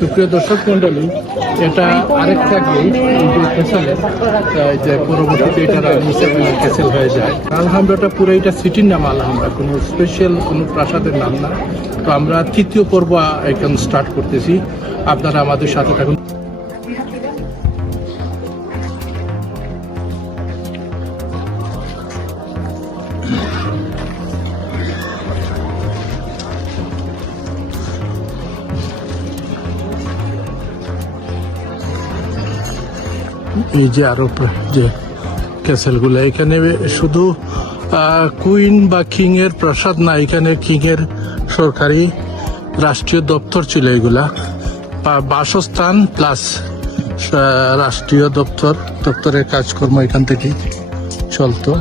সুপ্রিয় দর্শক মন্ডলী, এটা আরেকটা গেট ক্যাসেলের, যে পরবর্তীতে এটা ক্যাসেল হয়ে যায়। আলহামরাটা পুরো এটা সিটির নাম আলহামরা, কোনো স্পেশাল কোনো প্রাসাদের নাম না। তো আমরা তৃতীয় পর্ব এখন স্টার্ট করতেছি, আপনারা আমাদের সাথে থাকুন। এই যে আরো যে ক্যাসেলগুলো, এখানে শুধু কুইন বা কিং এর প্রাসাদ না, এখানে কিং এর সরকারি রাষ্ট্রীয় দপ্তর ছিল। এগুলা বাসস্থান প্লাস রাষ্ট্রীয় দপ্তরের কাজকর্ম এখান থেকেই চলতো।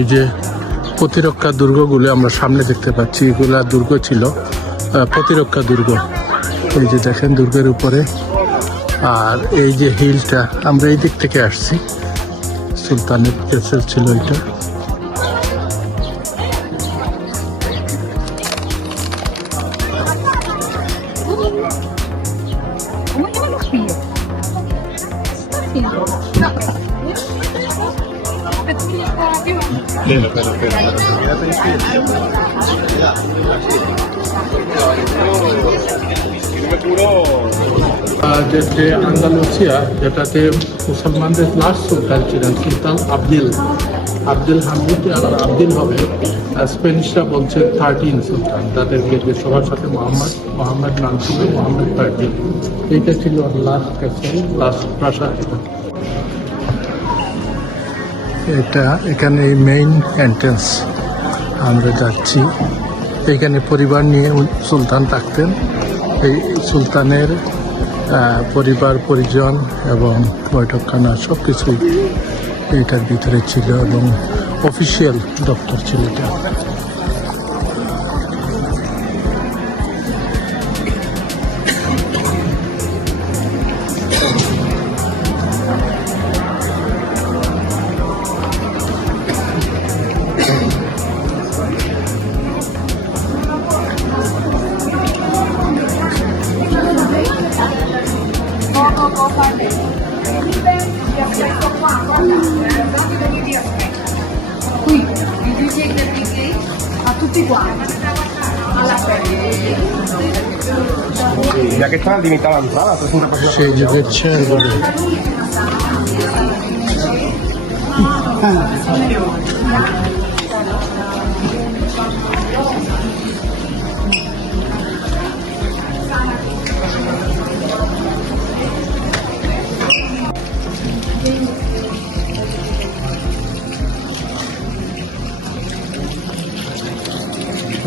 এই যে প্রতিরক্ষা দুর্গগুলো আমরা সামনে দেখতে পাচ্ছি, এগুলা দুর্গ ছিল, প্রতিরক্ষা দুর্গ। এই যে দেখেন দুর্গের উপরে, আর এই যে হিলটা, আমরা এই দিক থেকে আসছি, সুলতানের ক্যাসেল ছিল এটা। যে আন্দালুসিয়া, যেটাতে মুসলমানদের লাস্ট সুলতান ছিলেন সুলতান আব্দুল হামিদ আব্দুল হবে, স্প্যানিশরা বলছে 13 সুলতান, তাদেরকে যে সবার সাথে মোহাম্মদ নাম ছিল, মোহাম্মদ 13। এইটা ছিল লাস্ট ক্যাসেল, লাস্ট প্রাসাদ। এটা এখানে মেইন এন্ট্রেন্স, আমরা যাচ্ছি। এখানে পরিবার নিয়ে সুলতান থাকতেন। এই সুলতানের পরিবার পরিজন এবং বৈঠকখানা সব কিছুই এইটার ভিতরে ছিল, এবং অফিসিয়াল দপ্তর ছিল এটা। Ya que está limitada la entrada, es un recorrido. সেই যুগের চেয়ারগুলো।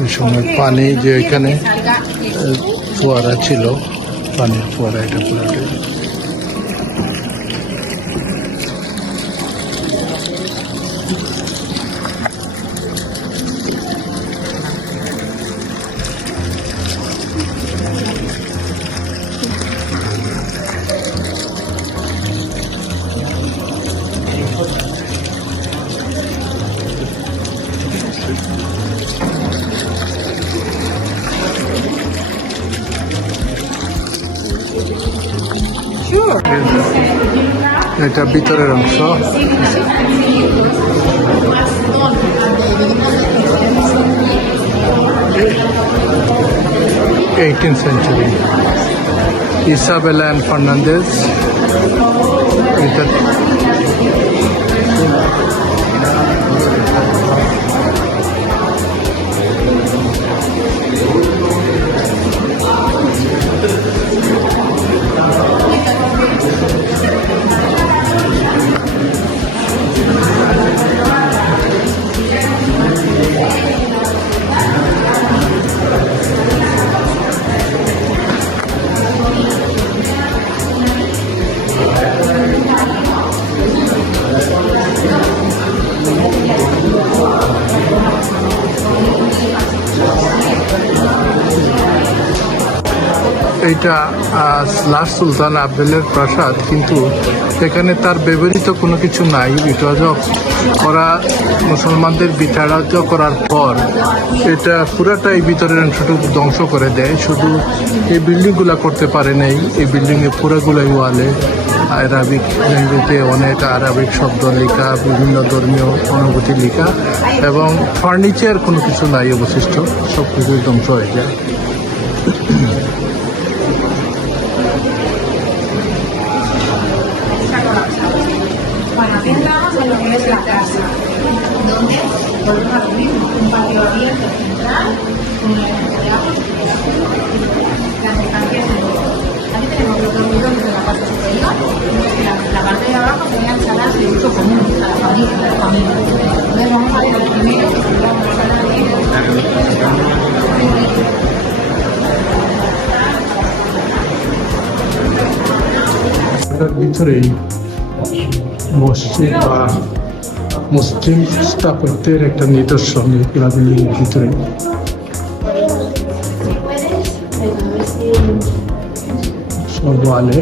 ওই সময় পানি যে এখানে ফোয়ারা ছিল, পানির ফোয়ারা, এটা পুরোটাই। এটা ভিতরের অংশ। 18th century, Isabella and Fernandez। এটা এইটা লাস্ট সুলতান আবদুলের প্রাসাদ, কিন্তু এখানে তার ব্যবহৃত কোনো কিছু নাই। বিকজ অফ ওরা মুসলমানদের বিতাড়িত করার পর এটা পুরাটাই ভিতরের অংশটুকু ধ্বংস করে দেয়। শুধু এই বিল্ডিংগুলো করতে পারে নাই। এই বিল্ডিংয়ে পুরোগুলোই ওয়ালে আরবিক ল্যাঙ্গুয়েজে অনেক আরবিক শব্দ লেখা, বিভিন্ন ধর্মীয় অনুভূতি লেখা, এবং ফার্নিচার কোনো কিছু নাই অবশিষ্ট, সব কিছুই ধ্বংস হয়ে যায়। Bueno, aquí entramos en lo que es la casa, donde volvemos a lo mismo, un patio abierto central, con una entrada de agua, las estancias en todo. Aquí tenemos los dormitorios de la parte superior, y la parte de abajo serían salas de uso común a la familia. Entonces vamos a ver lo primero, que sería una sala de এটার ভিতরেই মসজিদ বা মুসলিম স্থাপত্যের একটা নিদর্শন এই পুরা বিল্ডিংয়ের ভিতরে। সব ওয়ালে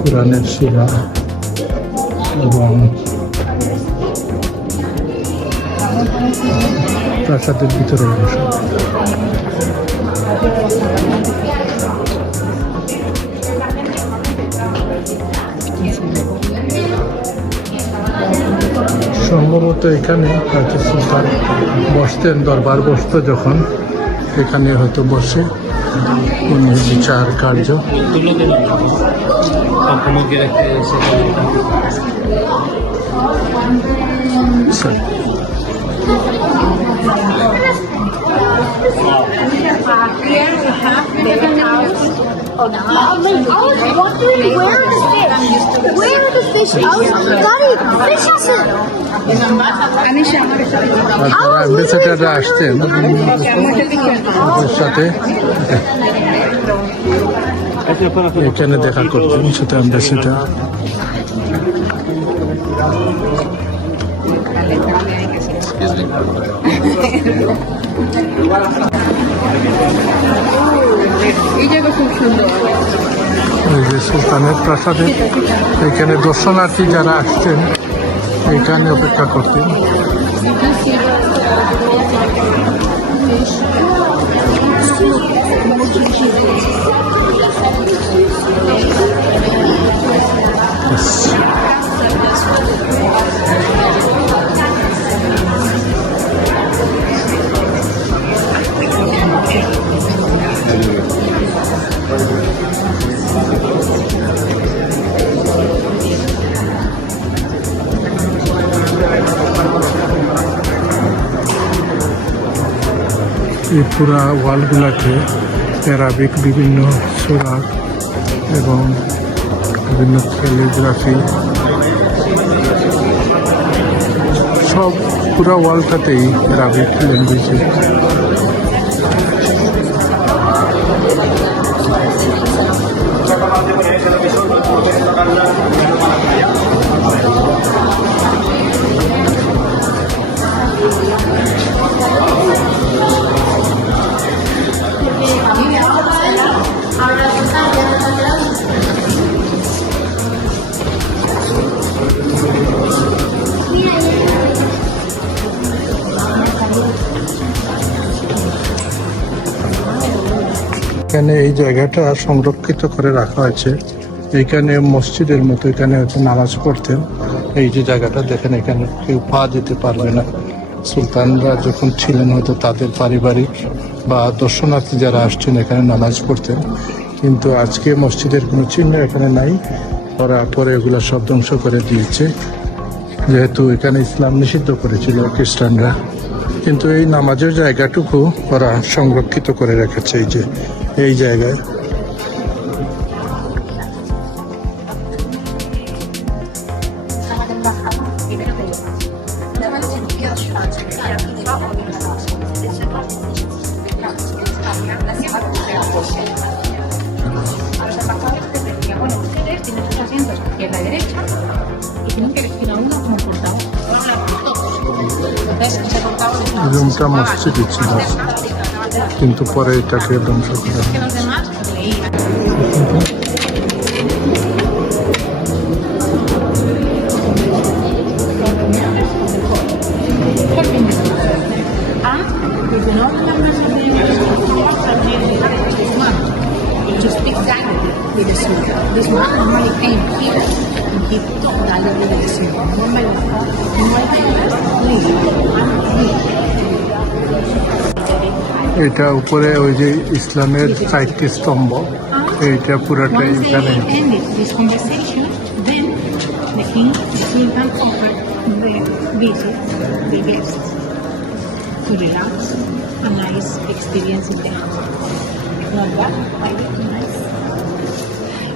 কোরআনের সূরা এবং প্রাসাদের ভিতরে অংশ। সম্ভবত এখানে হয়তো সুলতান বসতেন, দরবার বসতো যখন, এখানে হয়তো বসে কোনো বিচার কার্য। Here we have the house. I was wondering where are the fish? I was Daddy, fish isn't. যারা অ্যাম্বাসেডাররা আসতেন ওদের সাথে এখানে দেখা করতেন, সেটা অ্যাম্বাসেডার। এই যে সুলতানের প্রাসাদে এখানে দর্শনার্থী যারা আসছেন এখানে অপেক্ষা করতেন। এই পুরা ওয়ালগুলাকে অ্যারাবিক বিভিন্ন সূরা এবং বিভিন্ন ক্যালিগ্রাফি, সব পুরা ওয়ালটাতেই অ্যারাবিক ল্যাঙ্গুয়েজে। এখানে এই জায়গাটা সংরক্ষিত করে রাখা হয়েছে। এইখানে মসজিদের মতো, এখানে হচ্ছে নামাজ পড়তেন। এই যে জায়গাটা দেখেন, এখানে কেউ পা দিতে পারবে না। সুলতানরা যখন ছিলেন হয়তো তাদের পারিবারিক বা দর্শনার্থী যারা আসছেন এখানে নামাজ পড়তেন, কিন্তু আজকে মসজিদের কোনো চিহ্ন এখানে নাই। ওরা পরে এগুলো সব ধ্বংস করে দিয়েছে, যেহেতু এখানে ইসলাম নিষিদ্ধ করেছিল খ্রিস্টানরা। কিন্তু এই নামাজের জায়গাটুকু ওরা সংরক্ষিত করে রেখেছে এই যে এই জায়গায়। রুমটা মসজিদই ছিল, কিন্তু পরে এটাকে ধ্বংস করা হয়। One by এটা উপরে ওই যে ইসলামের 4টি স্তম্ভ, এইটা পুরোটাই Once they এখানে। ended this conversation, then the king, the sultan offered the guests to relax, a nice experience in the house. Not bad, I think nice.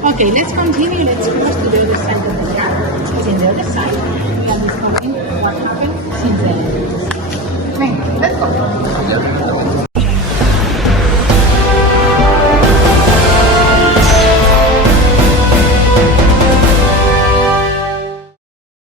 Okay, let's continue. Let's cross to the other side of the gap. It's in the other side. We are discovering what happened since then. Let's go.